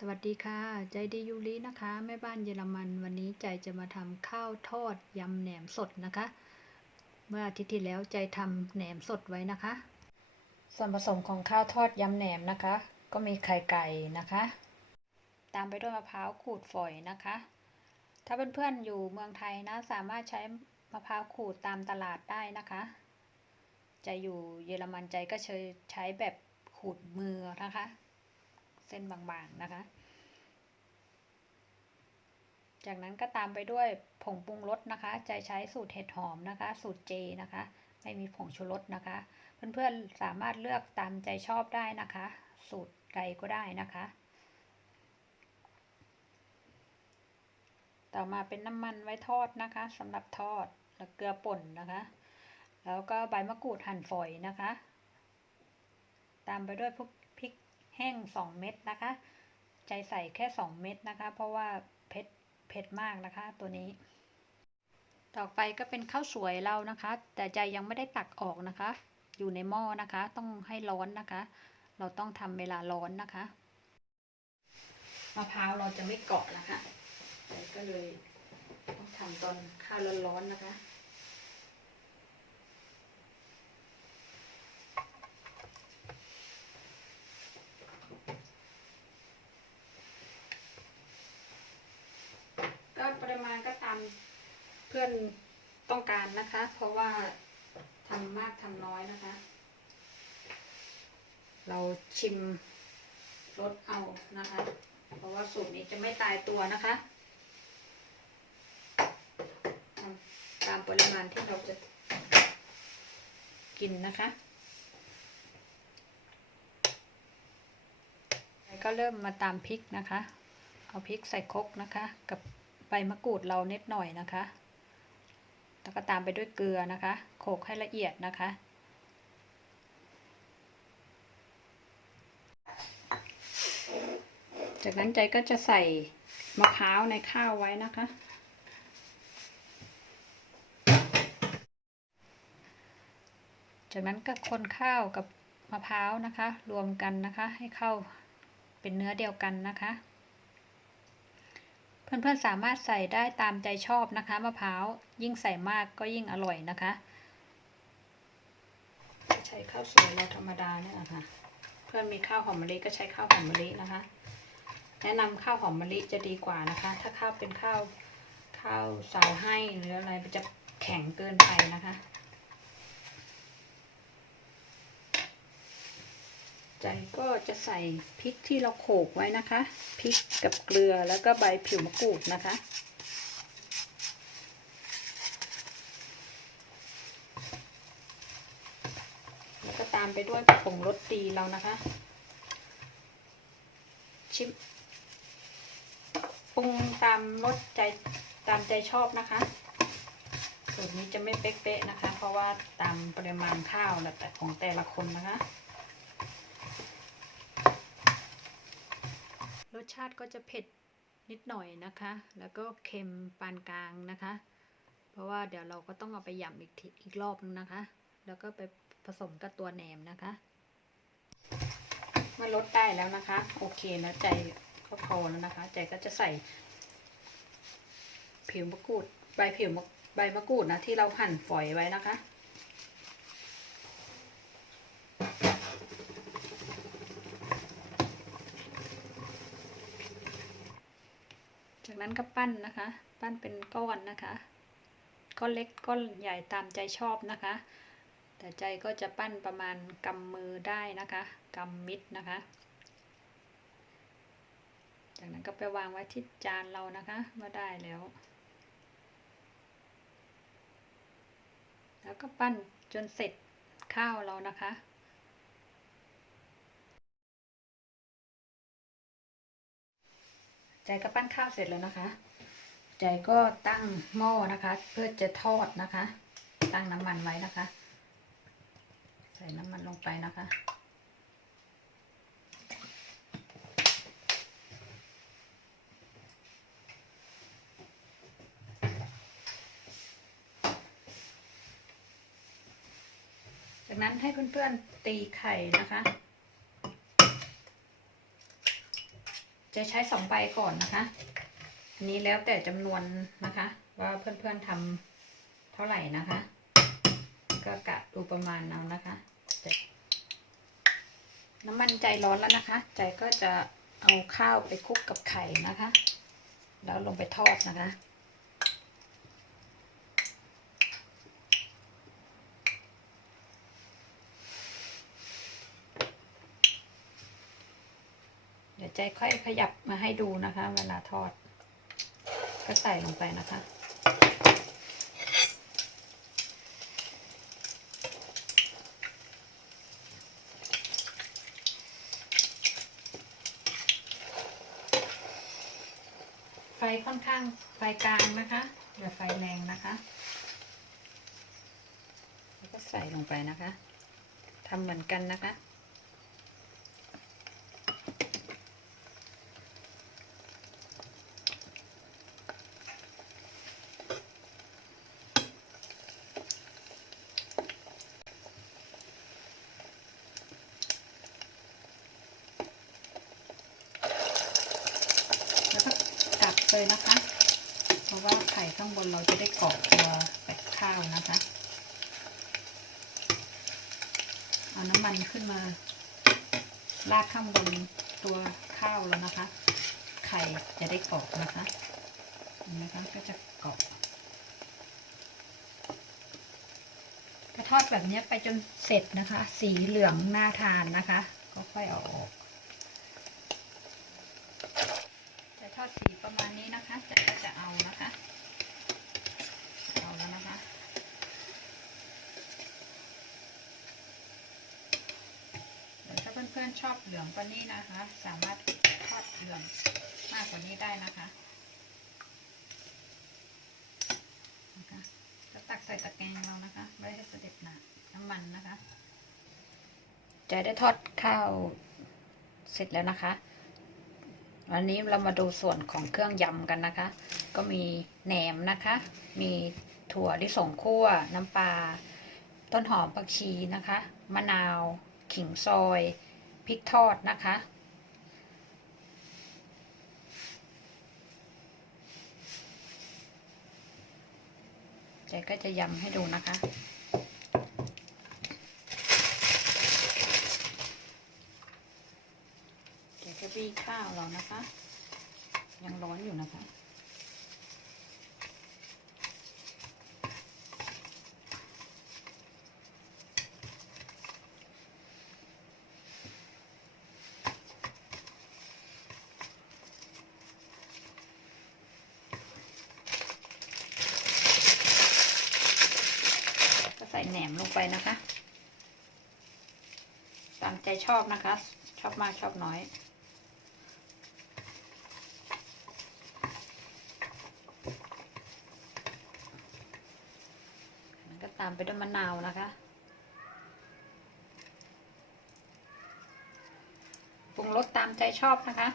สวัสดีค่ะ ใจดียูรินะคะ แม่บ้านเยอรมันวันนี้ใจจะมาทำข้าวทอดยำแหนมสดนะคะ เมื่ออาทิตย์ที่แล้วใจทำแหนมสดไว้นะคะ ส่วนผสมของข้าวทอดยำแหนมนะคะ ก็มีไข่ไก่นะคะ ตามไปด้วยมะพร้าวขูดฝอยนะคะ ถ้าเพื่อนๆอยู่เมืองไทยนะ สามารถใช้มะพร้าวขูดตามตลาดได้นะคะใจอยู่เยอรมันใจก็ใช้ใช้แบบขูดมือนะคะ เส้นบางๆนะคะ จากนั้นก็ตามไปด้วยผงปรุงรสนะคะใจใช้สูตรเห็ดหอมนะคะ สูตรเจนะคะ ไม่มีผงชูรสนะคะ เพื่อนๆสามารถเลือกตามใจชอบได้นะคะ สูตรใดก็ได้นะคะ ต่อมาเป็นน้ำมันไว้ทอดนะคะสำหรับทอดแล้วเกลือป่นนะคะ แล้วก็ใบมะกรูดหั่นฝอยนะคะ ตามไปด้วยพวก แห้ง 2 เม็ดนะคะ ใจใส่แค่ 2 เม็ดนะคะ เพราะว่าเผ็ดเผ็ดมากนะคะ ตัวนี้ ต่อไปก็เป็นข้าวสวยเรานะคะ แต่ใจยังไม่ได้ตักออกนะคะ อยู่ในหม้อนะคะ ต้องให้ร้อนนะคะ เราต้องทำเวลาร้อนนะคะมะพร้าวเราจะไม่เกาะนะคะก็เลยต้องทำตอนข้าวร้อนๆนะคะ ก็ปริมาณก็ตามเพื่ อนต้องการนะคะ เพราะว่าทำมากทำน้อยนะคะ เราชิมรสเอานะคะ เพราะว่าสูตรนี้จะไม่ตายตัวนะคะทำตามปริมาณที่เราจะกินนะคะก็เริ่มมาตามพริกนะคะ เอาพริกใส่คกนะคะ กับใบมะกรูดเราเน็ดหน่อยนะคะ แล้วก็ตามไปด้วยเกลือนะคะโขลกให้ละเอียดนะคะ จากนั้นใจก็จะใส่มะพร้าวในข้าวไว้นะคะ จากนั้นก็คนข้าวกับมะพร้าวนะคะ รวมกันนะคะ ให้เข้าเป็นเนื้อเดียวกันนะคะ เพื่อนๆสามารถใส่ได้ตามใจชอบนะคะมะพร้าวยิ่งใส่มากก็ยิ่งอร่อยนะคะ ใช้ข้าวสวยเราธรรมดาเนี่ยค่ะเพื่อนมีข้าวหอมมะลิก็ใช้ข้าวหอมมะลินะคะ แนะนำข้าวหอมมะลิจะดีกว่านะคะ ถ้าข้าวเป็นข้าวข้าวสาวให้หรืออะไรจะแข็งเกินไปนะคะ ใจก็จะใส่พริกที่เราโขลกไว้นะคะพริกกับเกลือแล้วก็ใบผิวมะกรูดนะคะ แล้วก็ตามไปด้วยผงรสดีเรานะคะ ชิมปรุงตามรสใจตามใจชอบนะคะสูตรนี้จะไม่เป๊ะๆนะคะ เพราะว่าตามปริมาณข้าวแต่ของแต่ละคนนะคะ สชาติก็จะเผ็ดนิดหน่อยนะคะ แล้วก็เค็มปานกลางนะคะ เพราะว่าเดี๋ยวเราก็ต้องเอาไปยำอีกทีอีกรอบนึงนะคะ แล้วก็ไปผสมกับตัวแหนมนะคะเมื่อลดได้แล้วนะคะ โอเคแล้วใจก็พอแล้วนะคะ ใจก็จะใส่ผิวมะกรูดใบผิวใบมะกรูดนะที่เราหั่นฝอยไว้นะคะ จาก นั้นก็ปั้นนะคะ ปั้นเป็นก้อนนะคะ ก้อนเล็กก้อนใหญ่ตามใจชอบนะคะ แต่ใจก็จะปั้นประมาณกำมือได้นะคะกำมิดนะคะ จากนั้นก็ไปวางไว้ที่จานเรานะคะเมื่อได้แล้ว แล้วก็ปั้นจนเสร็จข้าวเรานะคะ ใจก็ปั้นข้าวเสร็จแล้วนะคะ ใจก็ตั้งหม้อนะคะ เพื่อจะทอดนะคะ ตั้งน้ำมันไว้นะคะ ใส่น้ำมันลงไปนะคะจากนั้นให้เพื่อนๆตีไข่นะคะ จะใช้สองใบก่อนนะคะ อันนี้แล้วแต่จำนวนนะคะ ว่าเพื่อนๆทำเท่าไหร่นะคะ ก็กะดูประมาณเอานะคะ น้ำมันใจร้อนแล้วนะคะ ใจก็จะเอาข้าวไปคลุกกับไข่นะคะ แล้วลงไปทอดนะคะ เดี๋ยวใจค่อยขยับมาให้ดูนะคะ เวลาทอด ก็ใส่ลงไปนะคะ ไฟค่อนข้างไฟกลางนะคะอย่าไฟแรงนะคะแล้วก็ใส่ลงไปนะคะทำเหมือนกันนะคะ แล้วก็กลับ เลยนะคะ เพราะว่าไข่ข้างบนเราจะได้เกาะตัวแปะข้าวนะคะ เอาน้ำมันขึ้นมาราดข้างบนตัวข้าวแล้วนะคะ ไข่จะได้เกาะนะคะเห็นไหมคะก็จะเกาะทอดแบบนี้ไปจนเสร็จนะคะ สีเหลืองน่าทานนะคะ ก็ค่อยเอาออก จะทอด สีประมาณนี้นะคะจะก็จะเอานะคะเอาแล้วนะคะ ถ้าเพื่อนๆชอบเหลืองกว่านี้นะคะ สามารถทอดเหลืองมากกว่านี้ได้นะคะนะคะจะตักใส่ตะแกรงเรานะคะไม่ให้เสด็จหนาน้ำมันนะคะจะได้ทอดข้าวเสร็จแล้วนะคะ วันนี้เรามาดูส่วนของเครื่องยำกันนะคะ ก็มีแหนมนะคะ มีถั่วที่ส่งคั่ว น้ำปลา ต้นหอมผักชีนะคะ มะนาว ขิงซอย พริกทอดนะคะ เจ๊ก็จะยำให้ดูนะคะ เดี๋ยวจะบี้ข้าวเรานะคะ ยังร้อนอยู่นะคะ ก็ใส่แหนมลงไปนะคะ ตามใจชอบนะคะ ชอบมากชอบน้อย แล้วก็ตาม ไปด้วยมะนาวนะคะ ปรุงรสตามใจชอบนะคะ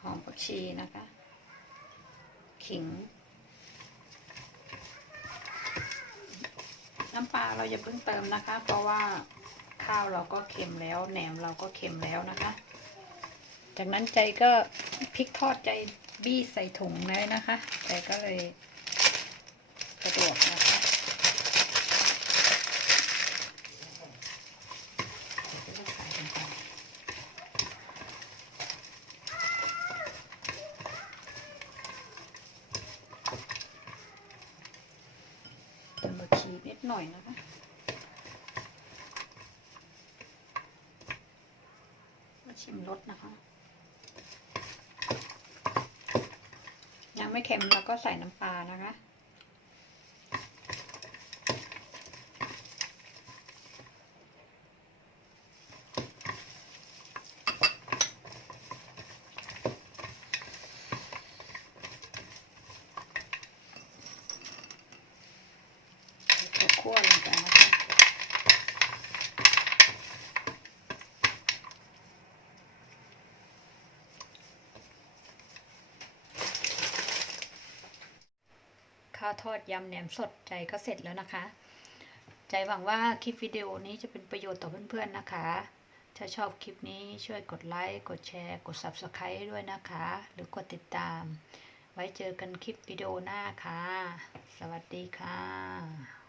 หอมผักชีนะคะ ขิง น้ำปลาเราอย่าเพิ่งเติมนะคะ เพราะว่าข้าวเราก็เค็มแล้ว แหนมเราก็เค็มแล้วนะคะ จากนั้นใจก็พริกทอดใจ บี้ใส่ถุงเลยนะคะใจก็เลยสะดวกนะคะเดี๋ยวจะใส่ลงไปเติมบะชีนิดหน่อยนะคะชิมรสนะคะ ยังไม่เค็มเราก็ใส่น้ำปลานะคะ คั่วลงไปนะคะ ทอดยำแหนมสดใจก็เสร็จแล้วนะคะ ใจหวังว่าคลิปวิดีโอนี้จะเป็นประโยชน์ต่อเพื่อนๆนะคะ ถ้าชอบคลิปนี้ช่วยกดไลค์กดแชร์ กด Subscribe ให้ด้วยนะคะ หรือกดติดตาม ไว้เจอกันคลิปวิดีโอหน้าค่ะ สวัสดีค่ะ